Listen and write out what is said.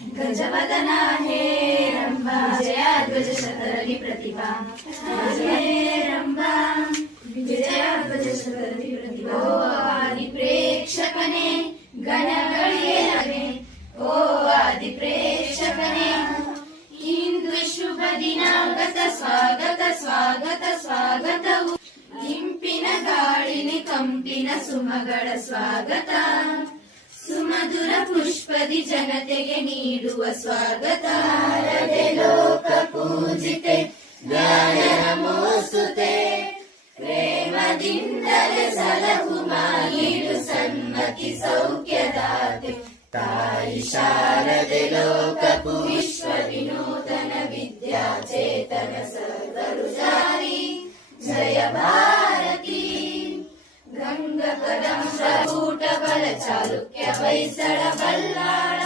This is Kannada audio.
गजवदना हे रंभा विजया ध्वज शतरवि प्रतिभा हे रंभा विजया ध्वज शतरवि प्रतिभा ओ आदि प्रेक्षकने गणगणिये ओ आदि प्रेक्षकने ಇಂದು ಶುಭ ದಿನಾಂಗತ ಸ್ವಾಗತ ಸ್ವಾಗತ ಸ್ವಾಗತವು ಇಂಪಿನ ಗಾಳಿನಿ ಕಂಪಿನ ಸುಮಗಳ ಸ್ವಾಗತ ಸುಮಧುರ ಪುಷ್ಪದಿ ಜನತೆಗೆ ನೀಡುವ ಸ್ವಾಗತ ಹರದೆ ಲೋಕ ಪೂಜಿತೆ ಜ್ಞಾನ ನಮೋಸ್ತುತೆ ಪ್ರೇಮದಿಂದಲೇ ಸಲಹು ಮಾಯಿಡು ಸನ್ಮತಿ ಸೌಖ್ಯದಾತೆ ತಾಯಿ ಶಾರದೆ ಲೋಕಪು ವಿಶ್ವ ವಿನೂತನ ವಿದ್ಯಾ ಚೇತನ ಸರ್ವರು ಜಾರಿ ಜಯ ಭಾರತಿ ಗಂಗ ಕದಂಬ ಕೂಟ ಬಲ ಚಾಲುಕ್ಯ ಹೊಯ್ಸಳ ಬಲ್ಲಾಳ